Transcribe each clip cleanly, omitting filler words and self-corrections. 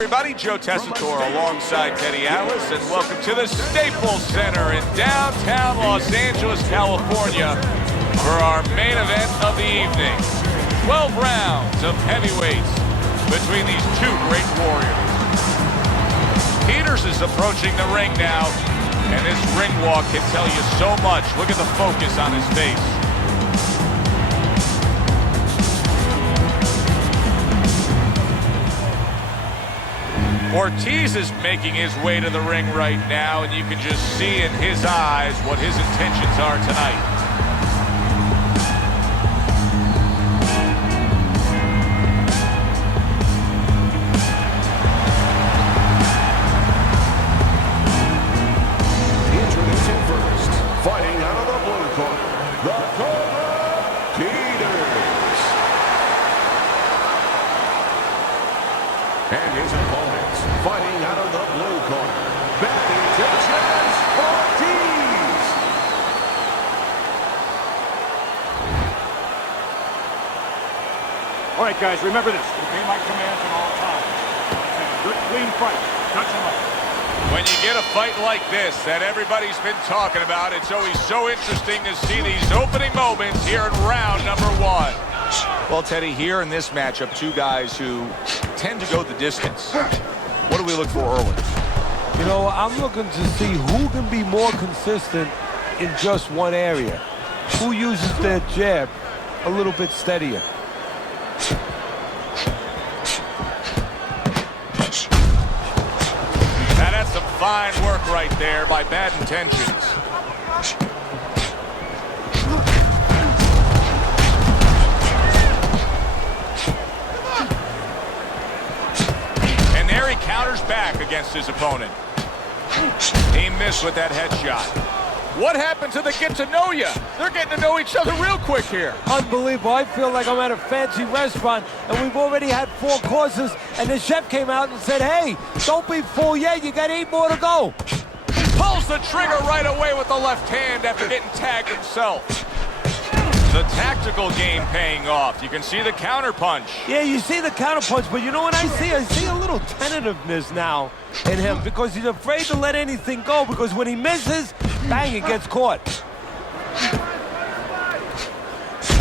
Everybody, Joe Tessitore alongside Teddy Atlas, and welcome to the Staples Center in downtown Los Angeles, California for our main event of the evening. 12 rounds of heavyweights between these two great warriors. Peters is approaching the ring now, and this ring walk can tell you so much. Look at the focus on his face. Ортis is making his way to the ring right now, and you can just see in his eyes what his intentions are tonight. Introducing first, fighting out of the blue corner, the Cobra, Peters. And his opponents, fighting out of the blue corner, Ортис. All right, guys, remember this. Obey my commands at all times. Good, clean fight. Touch him up. When you get a fight like this that everybody's been talking about, it's always so interesting to see these opening moments here in round number one. Well, Teddy, here in this matchup, two guys who tend to go the distance. What do we look for early? You know, I'm looking to see who can be more consistent in just one area. Who uses their jab a little bit steadier. Now that's some fine work right there by Bad Intentions. He counters back against his opponent. He missed with that headshot. What happened to the get-to-know-ya? They're getting to know each other real quick here. Unbelievable. I feel like I'm at a fancy restaurant, and we've already had 4 courses, and the chef came out and said, hey, don't be full yet. You got 8 more to go. Pulls the trigger right away with the left hand after getting tagged himself. The tactical game paying off. You can see the counter punch. Yeah, you see the counter punch, but you know what I see? I see a little tentativeness now in him because he's afraid to let anything go, because when he misses, bang, it gets caught.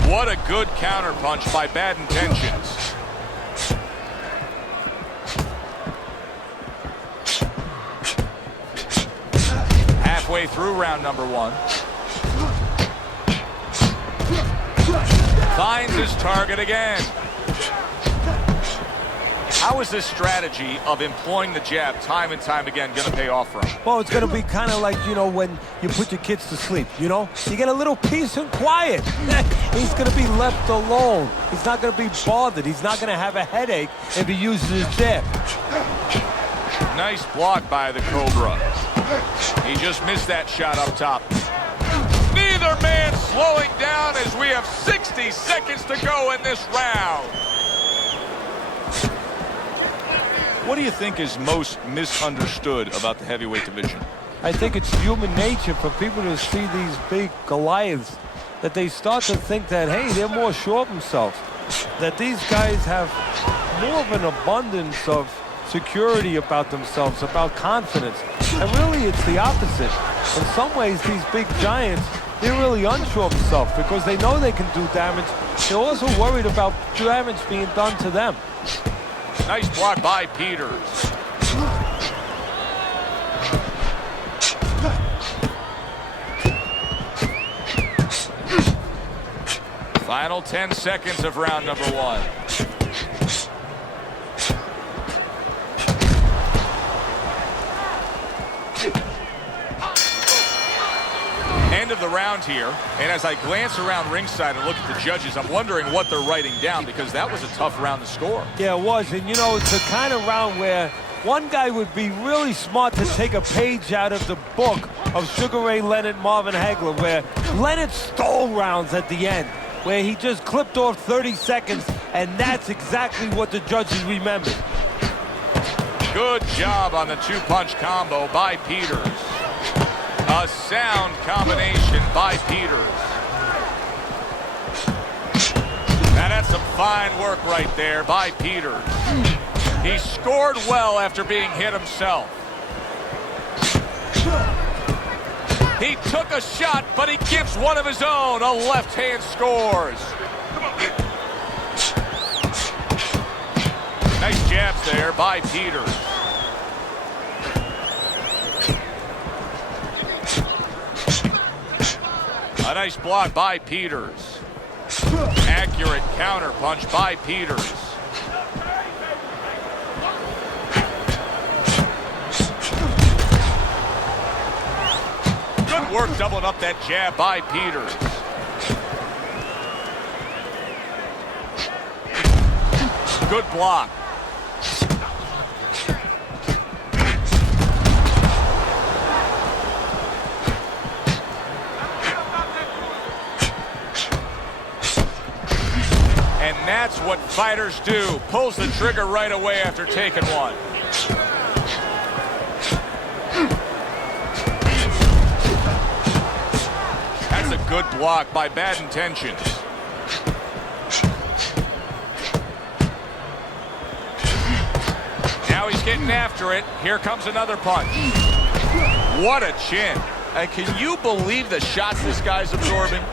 What a good counter punch by Bad Intentions. Halfway through round number one. Finds his target again. How is this strategy of employing the jab time and time again going to pay off for him? Well, it's going to be kind of like, you know, when you put your kids to sleep, you know? You get a little peace and quiet. He's going to be left alone. He's not going to be bothered. He's not going to have a headache if he uses his jab. Nice block by the Cobra. He just missed that shot up top. Neither man slowing down as we have 60 seconds to go in this round. What do you think is most misunderstood about the heavyweight division? I think it's human nature for people to see these big Goliaths, that they start to think that, hey, they're more sure of themselves, that these guys have more of an abundance of security about themselves, about confidence. And really, it's the opposite. In some ways, these big giants, they're really unsure of themselves because they know they can do damage. They're also worried about damage being done to them. Nice block by Peters. Final 10 seconds of round number one. End of the round here, and as I glance around ringside and look at the judges, I'm wondering what they're writing down, because that was a tough round to score. Yeah, it was, and you know, it's the kind of round where one guy would be really smart to take a page out of the book of Sugar Ray Leonard, Marvin Hagler, where Leonard stole rounds at the end, where he just clipped off 30 seconds, and that's exactly what the judges remembered. Good job on the two-punch combo by Peters. A sound combination by Peters. Now that's some fine work right there by Peters. He scored well after being hit himself. He took a shot, but he gives one of his own. A left hand scores. Nice jabs there by Peter. A nice block by Peters. Accurate counter punch by Peters. Good work doubling up that jab by Peters. Good block. And that's what fighters do. Pulls the trigger right away after taking one. That's a good block by Bad Intentions. Now he's getting after it. Here comes another punch. What a chin. And can you believe the shots this guy's absorbing?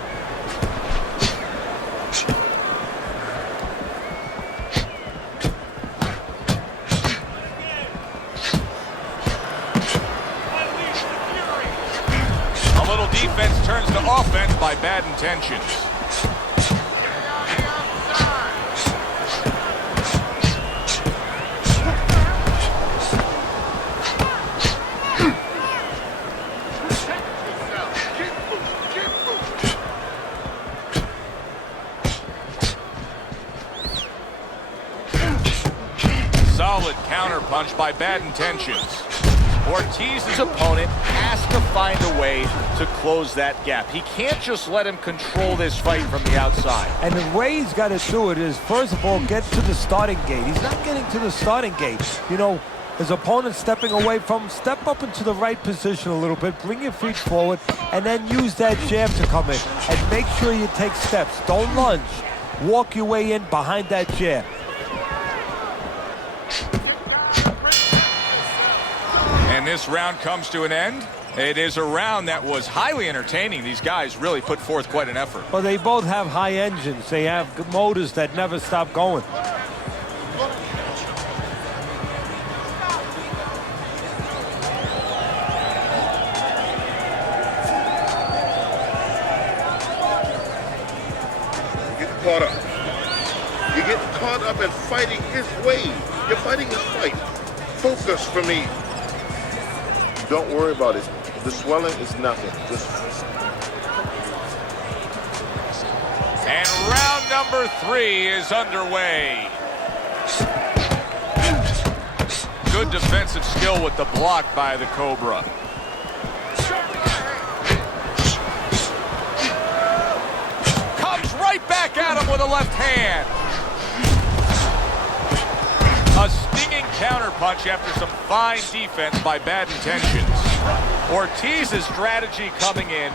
Defense turns to offense by Bad Intentions. Solid counter punch by Bad Intentions. Ortiz's opponent has to find a way to close that gap. He can't just let him control this fight from the outside. And the way he's got to do it is, first of all, get to the starting gate. He's not getting to the starting gate. You know, his opponent stepping away from him, step up into the right position a little bit, bring your feet forward, and then use that jab to come in. And make sure you take steps. Don't lunge. Walk your way in behind that jab. And this round comes to an end. It is a round that was highly entertaining. These guys really put forth quite an effort. Well, they both have high engines. They have motors that never stop going. You get caught up. You get caught up in fighting his way. You're fighting his fight. Focus for me. Don't worry about it. The swelling is nothing. And round number 3 is underway. Good defensive skill with the block by the Cobra. Comes right back at him with a left hand. A stinging counter punch after some fine defense by Bad Intentions. Ortiz's strategy coming in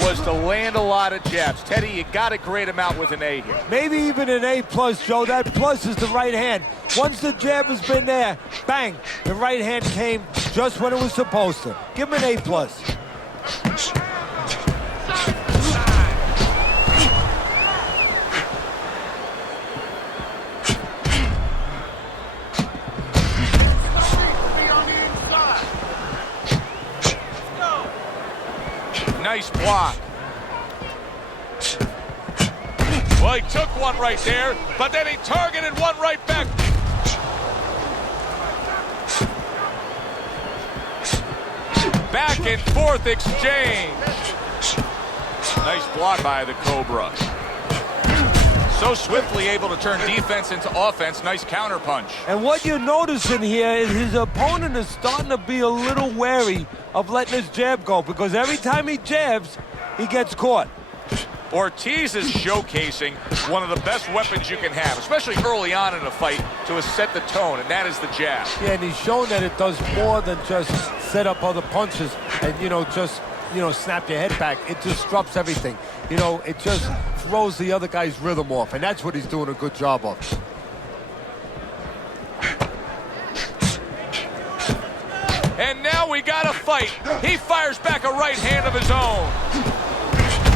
was to land a lot of jabs. Teddy, you got to grade him out with an A here. Maybe even an A+, Joe. That plus is the right hand. Once the jab has been there, bang, the right hand came just when it was supposed to. Give him an A+. Nice block. Well, he took one right there, but then he targeted one right back. Back and forth exchange. Nice block by the Cobra. So swiftly able to turn defense into offense. Nice counter punch. And what you're noticing here is his opponent is starting to be a little wary of letting his jab go, because every time he jabs, he gets caught. Ortiz is showcasing one of the best weapons you can have, especially early on in a fight, to set the tone, and that is the jab. Yeah, and he's shown that it does more than just set up other punches and, just snap your head back. It disrupts everything. It just throws the other guy's rhythm off, and that's what he's doing a good job of. we got a fight. He fires back a right hand of his own.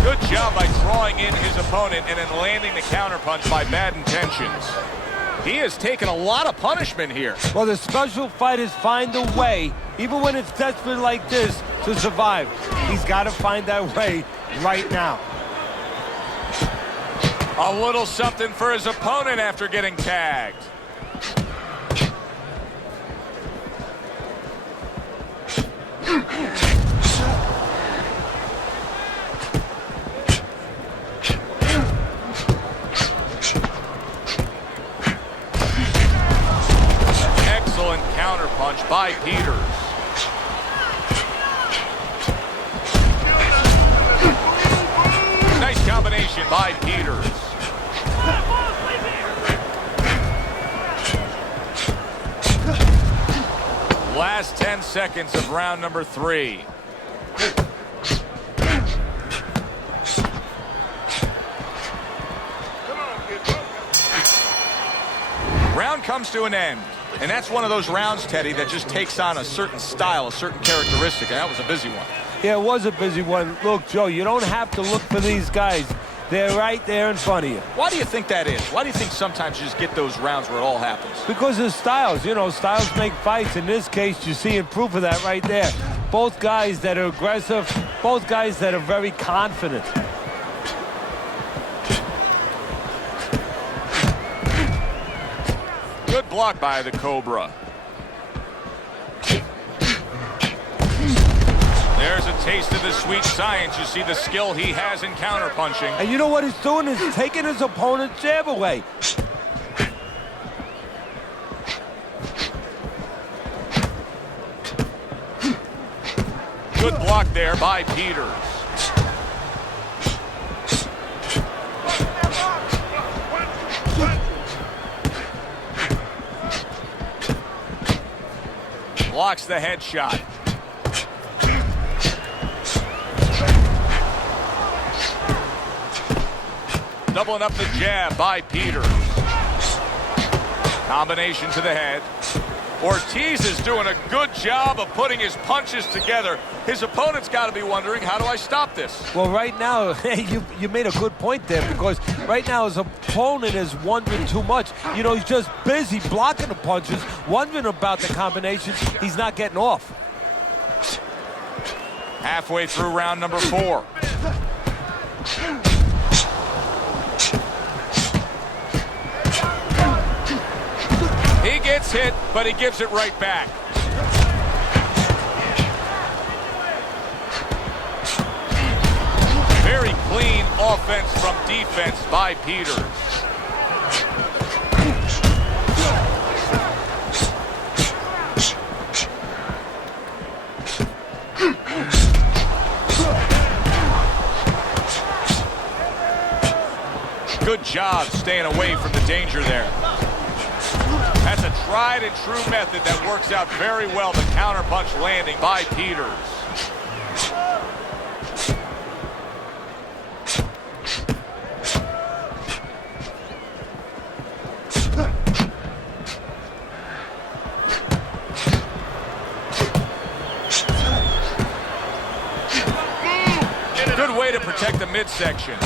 Good job by drawing in his opponent and then landing the counterpunch by Bad Intentions. He has taken a lot of punishment here. Well, the special fighters find a way, even when it's desperate like this, to survive. He's got to find that way right now. A little something for his opponent after getting tagged. Excellent counterpunch by Peters. Nice combination by Peters. Last 10 seconds of round number 3. Round comes to an end. And that's one of those rounds, Teddy, that just takes on a certain style, a certain characteristic. And that was a busy one. Yeah, it was a busy one. Look, Joe, you don't have to look for these guys. They're right there in front of you. Why do you think that is? Why do you think sometimes you just get those rounds where it all happens? Because of styles. You know, styles make fights. In this case, you're seeing proof of that right there. Both guys that are aggressive, both guys that are very confident. Good block by the Cobra. There's a taste of the sweet science. You see the skill he has in counterpunching. And you know what he's doing? He's taking his opponent's jab away. Good block there by Peters. Blocks the headshot. Doubling up the jab by Peters. Combination to the head. Ortiz is doing a good job of putting his punches together. His opponent's got to be wondering, how do I stop this? Well, right now, you made a good point there, because right now his opponent is wondering too much. You know, he's just busy blocking the punches, wondering about the combinations. He's not getting off. Halfway through round number 4. He gets hit, but he gives it right back. Very clean offense from defense by Peters. Good job staying away from the danger there. That's a tried and true method that works out very well. The counterpunch landing by Peters. Good way to protect the midsection.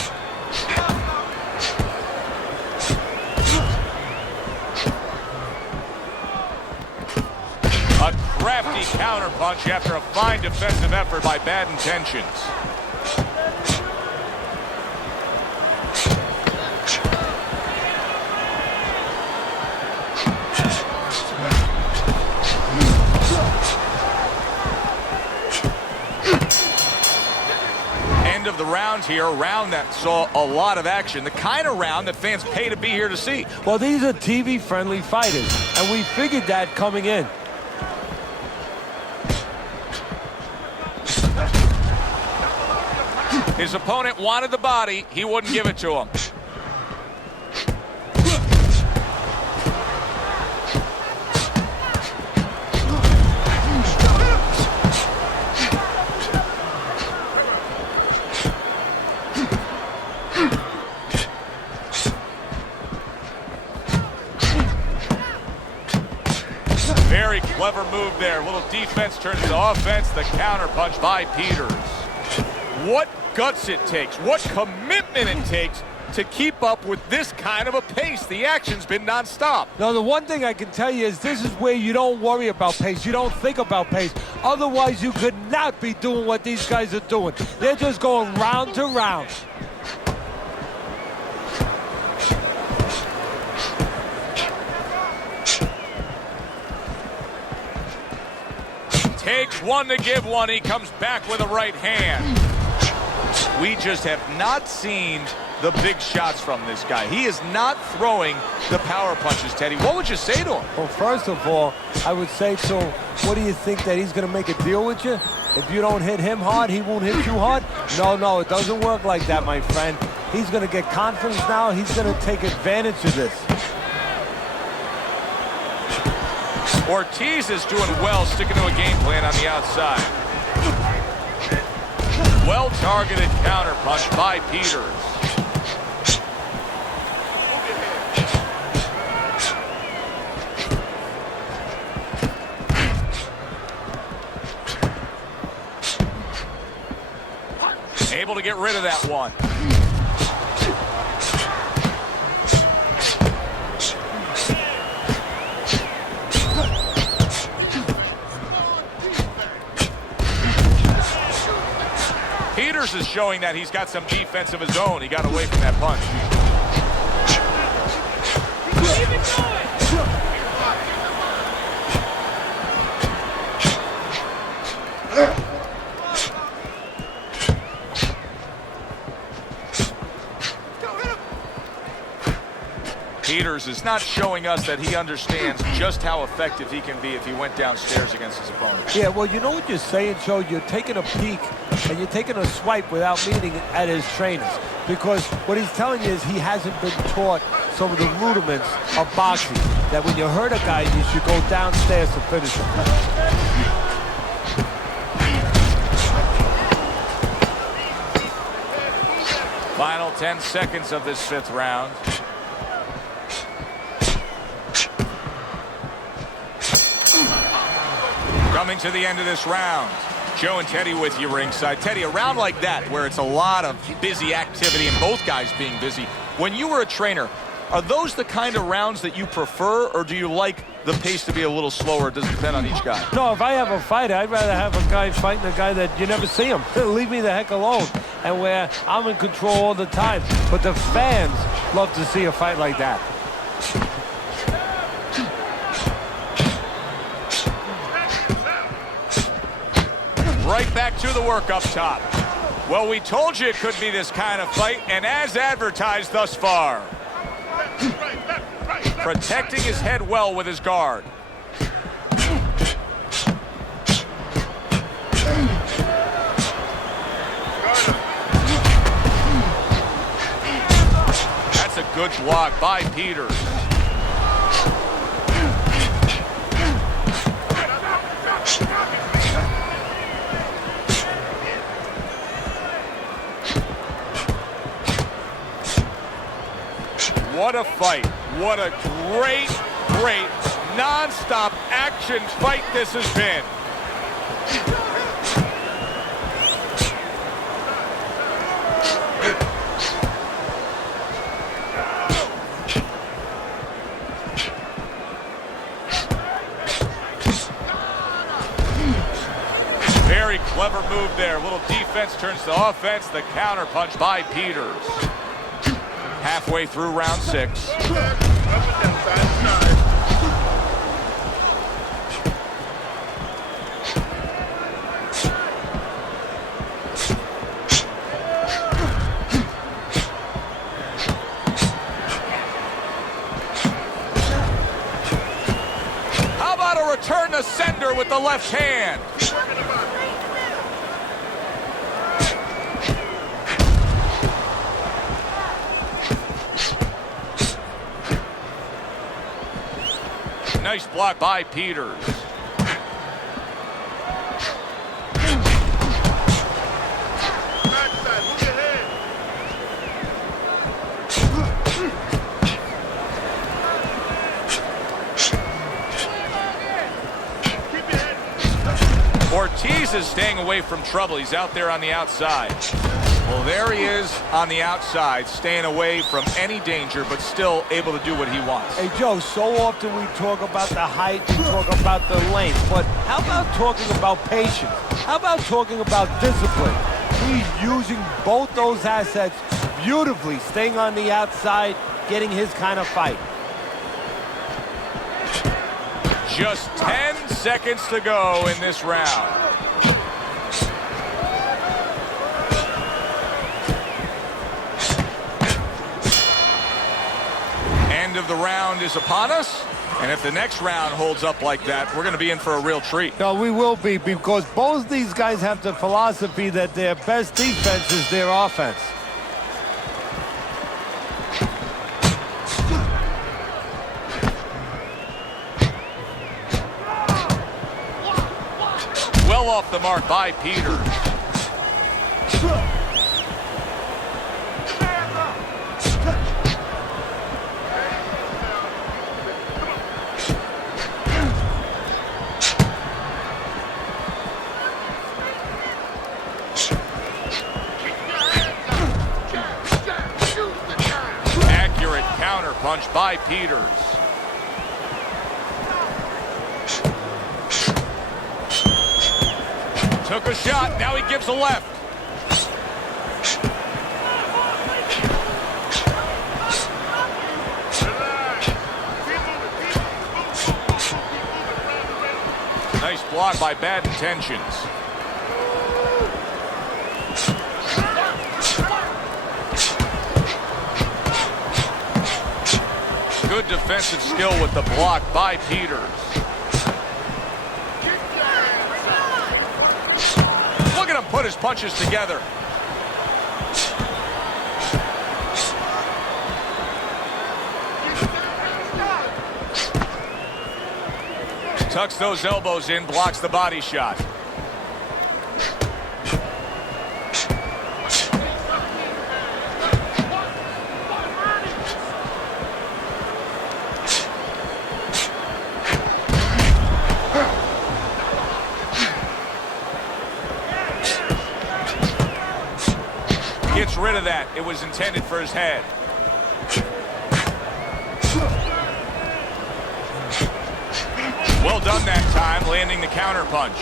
A crafty counterpunch after a fine defensive effort by Bad Intentions. End of the round here, a round that saw a lot of action, the kind of round that fans pay to be here to see. Well, these are TV-friendly fighters, and we figured that coming in. His opponent wanted the body. He wouldn't give it to him. Very clever move there. A little defense turns to offense. The counter punch by Peters. What guts it takes, what commitment it takes to keep up with this kind of a pace. The action's been nonstop. Now, the one thing I can tell you is this is where you don't worry about pace. You don't think about pace. Otherwise, you could not be doing what these guys are doing. They're just going round to round. Takes one to give one. He comes back with a right hand. We just have not seen the big shots from this guy. He is not throwing the power punches, Teddy. What would you say to him? Well, first of all, I would say to him, what do you think, that he's going to make a deal with you? If you don't hit him hard, he won't hit you hard? No, it doesn't work like that, my friend. He's going to get confidence now. He's going to take advantage of this. Ortiz is doing well, sticking to a game plan on the outside. Well-targeted counter punch by Peters. Able to get rid of that one. Peters is showing that he's got some defense of his own. He got away from that punch. Peters is not showing us that he understands just how effective he can be if he went downstairs against his opponent. Yeah, well, you know what you're saying, Joe? You're taking a peek and you're taking a swipe without meaning at his trainers. Because what he's telling you is he hasn't been taught some of the rudiments of boxing. That when you hurt a guy, you should go downstairs to finish him. Final 10 seconds of this fifth round. Coming to the end of this round. Joe and Teddy with you ringside. Teddy, a round like that where it's a lot of busy activity and both guys being busy. When you were a trainer, are those the kind of rounds that you prefer, or do you like the pace to be a little slower? It does depend on each guy. No, if I have a fighter, I'd rather have a guy fighting a guy that you never see him. Leave me the heck alone. And where I'm in control all the time. But the fans love to see a fight like that. Right back to the work up top. Well, we told you it could be this kind of fight, and as advertised thus far. Protecting his head well with his guard. That's a good block by Peters. What a fight. What a great, non-stop action fight this has been. Very clever move there. A little defense turns to offense. The counter punch by Peters. Halfway through round 6. How about a return to sender with the left hand? Nice block by Peters. Ortiz is staying away from trouble. He's out there on the outside. Well, there he is on the outside, staying away from any danger, but still able to do what he wants. Hey, Joe, so often we talk about the height, we talk about the length, but how about talking about patience? How about talking about discipline? He's using both those assets beautifully, staying on the outside, getting his kind of fight. Just 10 seconds to go in this round. End of the round is upon us, and if the next round holds up like that, we're going to be in for a real treat. No, we will be, because both these guys have the philosophy that their best defense is their offense. Well off the mark by Peter. Accurate counter punch by Peters. Took a shot, now he gives a left. Nice block by Bad Intentions. Good defensive skill with the block by Peters. Look at him put his punches together. Tucks those elbows in, blocks the body shot. Gets rid of that. It was intended for his head. Well done that time, landing the counter punch.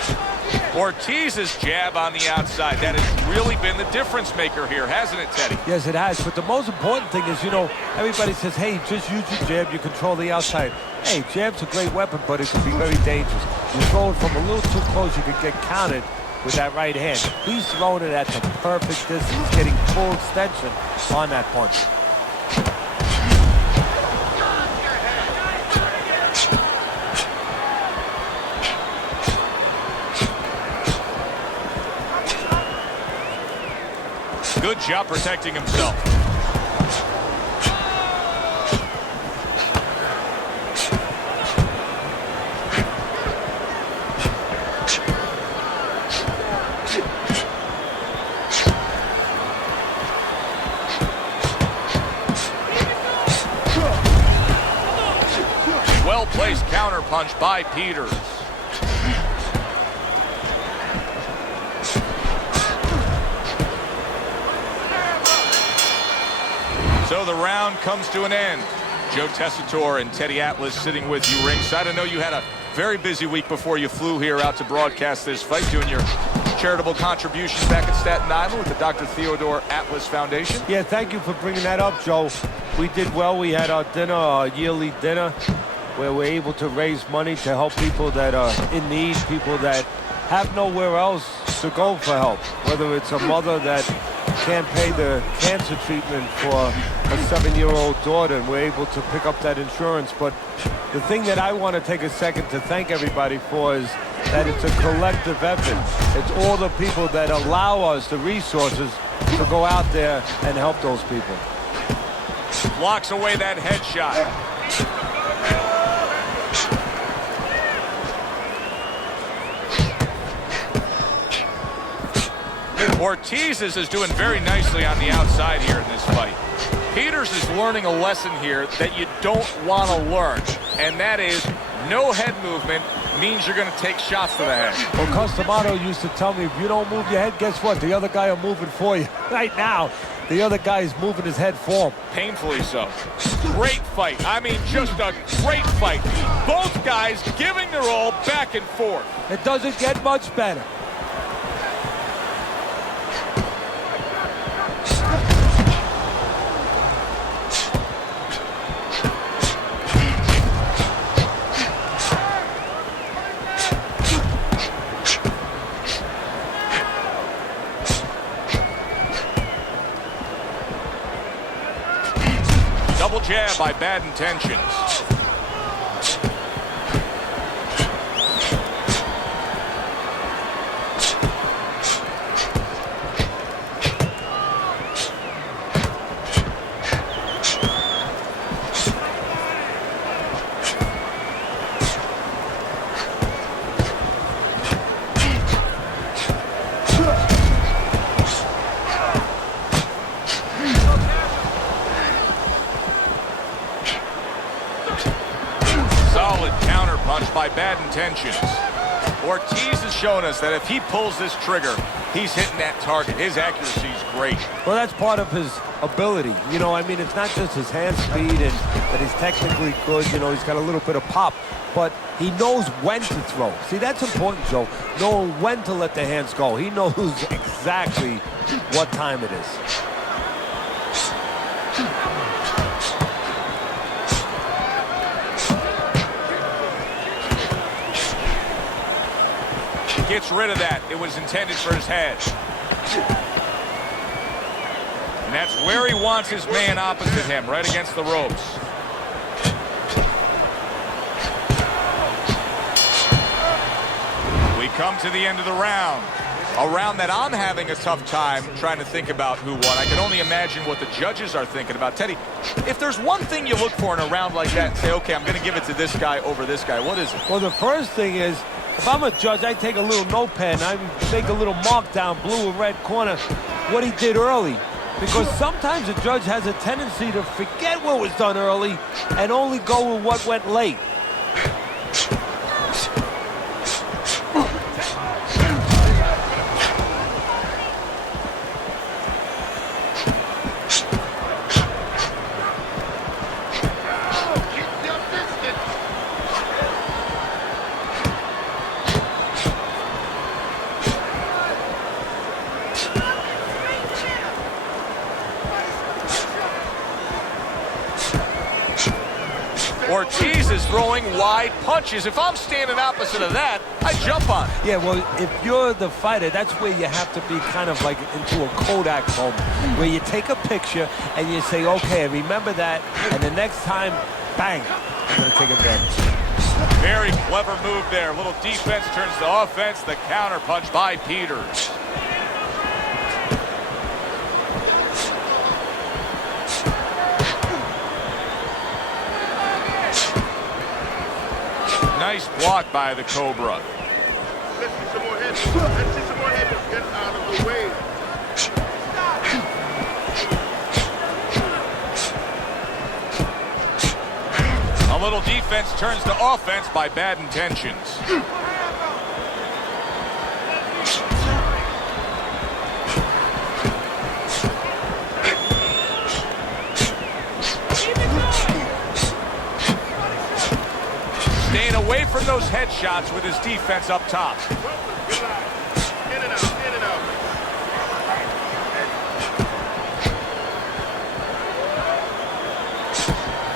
Ortiz's jab on the outside. That has really been the difference maker here, hasn't it, Teddy? Yes, it has. But the most important thing is, you know, everybody says, hey, just use your jab, you control the outside. Hey, jab's a great weapon, but it can be very dangerous. You throw it from a little too close, you could get countered with that right hand. He's throwing it at the perfect distance, getting full extension on that punch. Good job protecting himself. Well-placed counter punch by Peters. So the round comes to an end. Joe Tessitore and Teddy Atlas sitting with you ringside. I know you had a very busy week before you flew here out to broadcast this fight, doing your charitable contributions back at Staten Island with the Dr. Theodore Atlas Foundation. Yeah, thank you for bringing that up, Joe. We did well. We had our dinner, our yearly dinner, where we're able to raise money to help people that are in need, people that have nowhere else to go for help, whether it's a mother that can't pay the cancer treatment for a 7-year-old daughter, and we're able to pick up that insurance. But the thing that I want to take a second to thank everybody for is that it's a collective effort. It's all the people that allow us the resources to go out there and help those people. Blocks away that headshot. Ortiz is doing very nicely on the outside here in this fight. Peters is learning a lesson here that you don't want to learn, and that is no head movement, means you're going to take shots to the head. Well, Customato used to tell me, if you don't move your head, guess what? The other guy will move it for you. Right now, the other guy is moving his head for him. Painfully so. Great fight. I mean, just a great fight. Both guys giving their all back and forth. It doesn't get much better. Double jab by Bad Intentions. By Bad Intentions. Ortiz has shown us that if he pulls this trigger, he's hitting that target. His accuracy is great. Well, that's part of his ability. You know, I mean, it's not just his hand speed and that he's technically good. You know, he's got a little bit of pop, but he knows when to throw. See, that's important, Joe. Knowing when to let the hands go. He knows exactly what time it is. Gets rid of that. It was intended for his head. And that's where he wants his man opposite him, right against the ropes. We come to the end of the round. A round that I'm having a tough time trying to think about who won. I can only imagine what the judges are thinking about. Teddy, if there's one thing you look for in a round like that and say, okay, I'm going to give it to this guy over this guy, what is it? Well, the first thing is, if I'm a judge, I take a little notepad and I make a little mark down blue or red corner what he did early. Because sometimes a judge has a tendency to forget what was done early and only go with what went late. Ortiz is throwing wide punches. If I'm standing opposite of that, I jump on it. Yeah, well, if you're the fighter, that's where you have to be kind of like into a Kodak moment, where you take a picture and you say, okay, remember that, and the next time, bang, I'm going to take advantage. Very clever move there. A little defense turns to offense. The counter punch by Peters. Nice block by the Cobra. Let's see some more heads. Let's see some more heads. Get out of the way. A little defense turns to offense by Bad Intentions. Staying away from those headshots with his defense up top. In and out, in and out.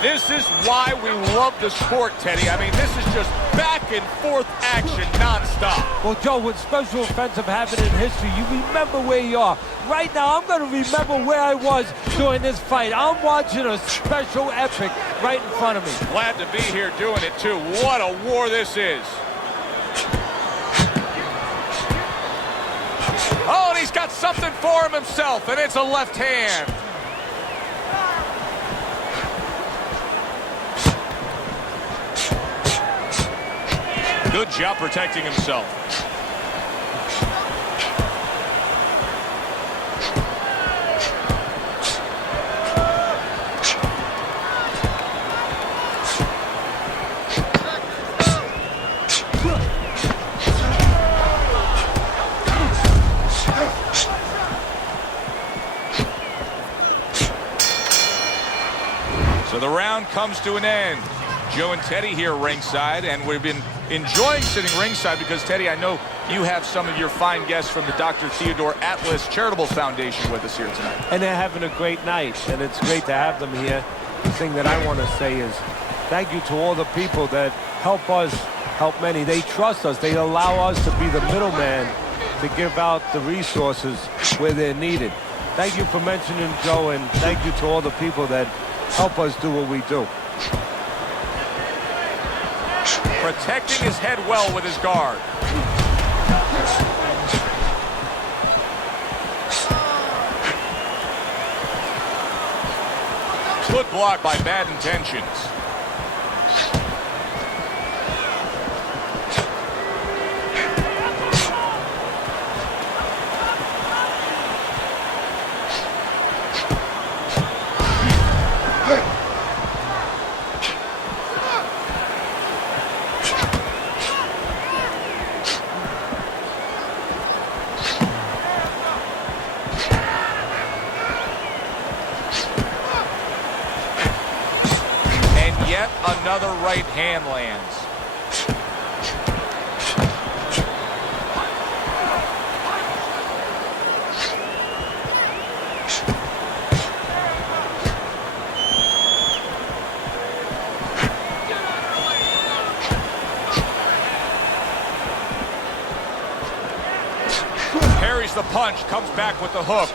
This is why we love the sport, Teddy. I mean, this is just back and forth action nonstop. Well, Joe, with special offensive happening in history, you remember where you are. Right now, I'm going to remember where I was during this fight. I'm watching a special epic right in front of me. Glad to be here doing it, too. What a war this is. Oh, and he's got something for him himself, and it's a left hand. Good job protecting himself. comes to an end. Joe and Teddy here ringside, and we've been enjoying sitting ringside because, Teddy, I know you have some of your fine guests from the Dr. Theodore Atlas Charitable Foundation with us here tonight. And they're having a great night, and it's great to have them here. The thing that I want to say is thank you to all the people that help us, help many. They trust us. They allow us to be the middleman to give out the resources where they're needed. Thank you for mentioning Joe, and thank you to all the people that help us do what we do. Protecting his head well with his guard. Good block by Bad Intentions. Yet another right hand lands. Parries the punch, comes back with the hook.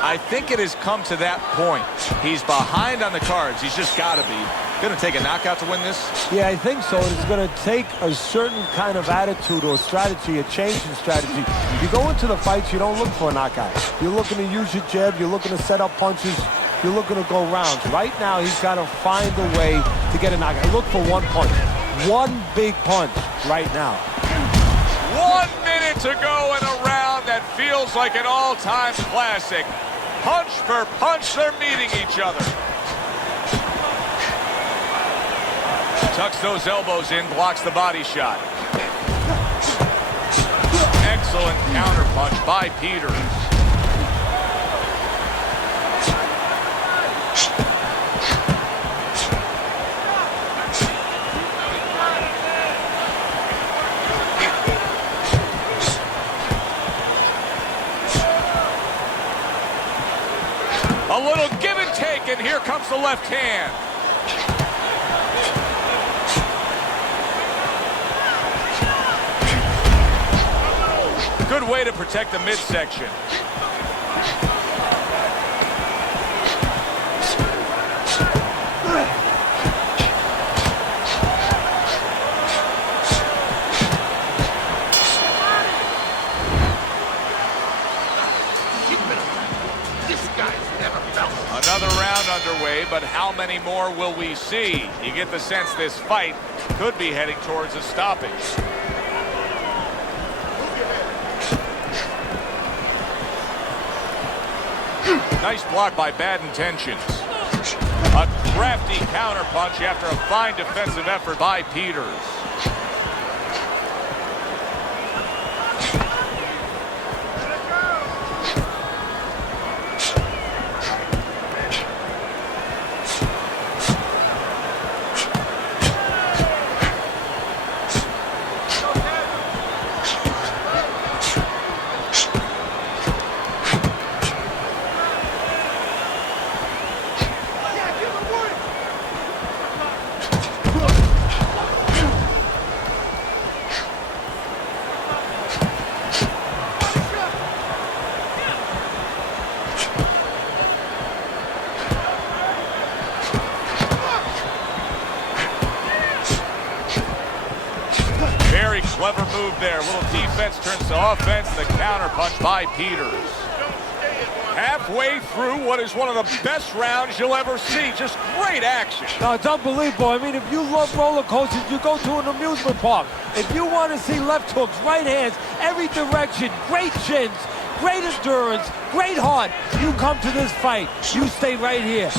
I think it has come to that point. He's behind on the cards. He's just got to be. Going to take a knockout to win this? Yeah, I think so. It's going to take a certain kind of attitude or strategy, a change in strategy. You go into the fights, you don't look for a knockout. You're looking to use your jab. You're looking to set up punches. You're looking to go rounds. Right now, he's got to find a way to get a knockout. Look for one punch. One big punch right now. 1 minute to go in a round that feels like an all-time classic. Punch for punch, they're meeting each other. Tucks those elbows in, blocks the body shot. Excellent counter punch by Peters. A little give and take, and here comes the left hand. Good way to protect the midsection. Another round underway, but how many more will we see? You get the sense this fight could be heading towards a stoppage. Nice block by Bad Intentions. A crafty counter punch after a fine defensive effort by Peters. Clever move there. A little defense turns to offense. The counter punch by Peters. Halfway through what is one of the best rounds you'll ever see. Just great action. No, it's unbelievable. I mean, if you love roller coasters, you go to an amusement park. If you want to see left hooks, right hands, every direction, great chins, great endurance, great heart, you come to this fight. You stay right here.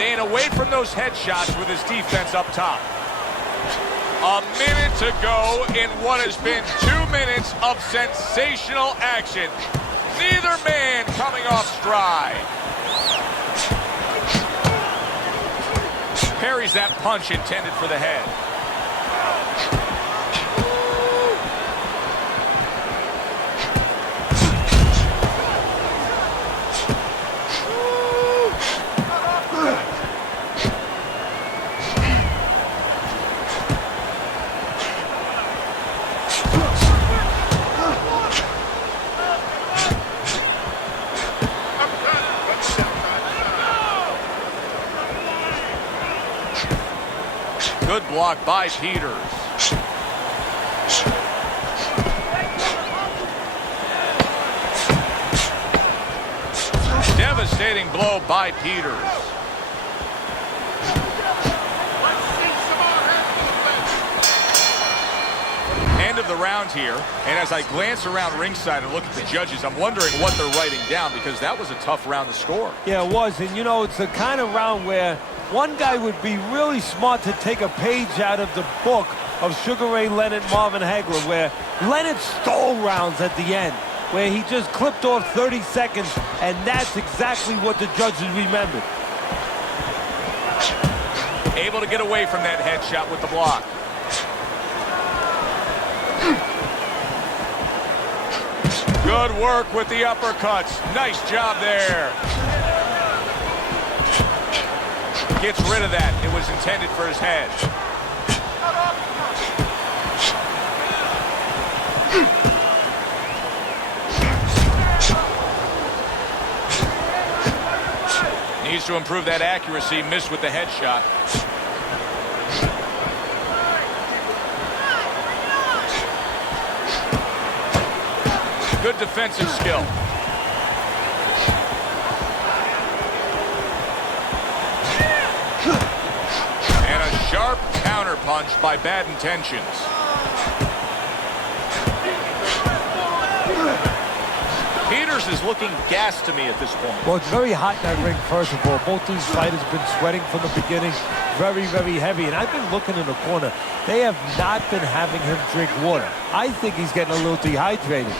Staying away from those headshots with his defense up top. A minute to go in what has been 2 minutes of sensational action. Neither man coming off stride. Parries that punch intended for the head. Good block by Peters. Devastating blow by Peters. End of the round here, and as I glance around ringside and look at the judges, I'm wondering what they're writing down, because that was a tough round to score. Yeah, it was, and you know, it's the kind of round where one guy would be really smart to take a page out of the book of Sugar Ray Leonard, Marvin Hagler, where Leonard stole rounds at the end, where he just clipped off 30 seconds, and that's exactly what the judges remembered. Able to get away from that headshot with the block. Good work with the uppercuts. Nice job there. Gets rid of that. It was intended for his head. Needs to improve that accuracy. Missed with the headshot. Good defensive skill. And a sharp counter punch by Bad Intentions. Peters is looking gassed to me at this point. Well, it's very hot in that ring, first of all. Both these fighters have been sweating from the beginning. Very, very heavy. And I've been looking in the corner. They have not been having him drink water. I think he's getting a little dehydrated.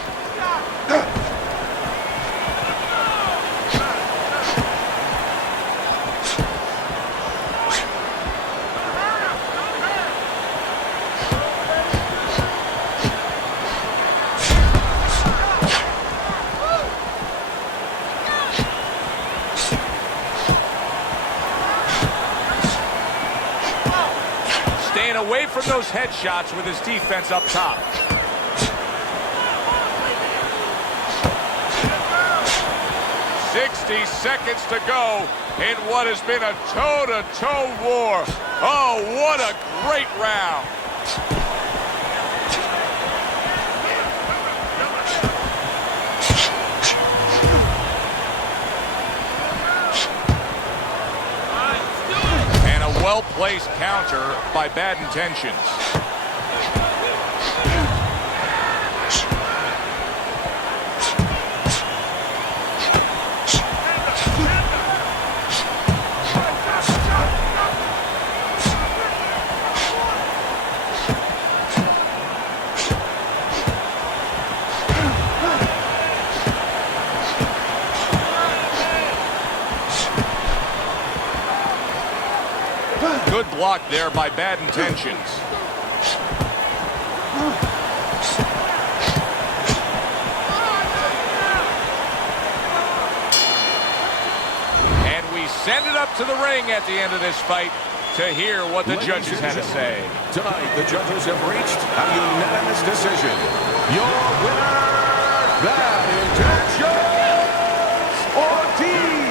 Staying away from those headshots with his defense up top. Seconds to go in what has been a toe-to-toe war. Oh, what a great round. And a well-placed counter by Bad Intentions. Good block there by Bad Intentions. And we send it up to the ring at the end of this fight to hear what the judges had to say. Tonight, the judges have reached a unanimous decision. Your winner, Bad Intentions, Ортис.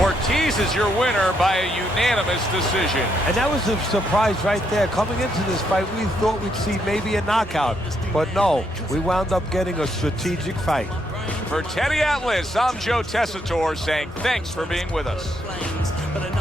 Ortiz is your winner by a unanimous decision. And that was a surprise right there. Coming into this fight, we thought we'd see maybe a knockout. But no, we wound up getting a strategic fight. For Teddy Atlas, I'm Joe Tessitore saying thanks for being with us.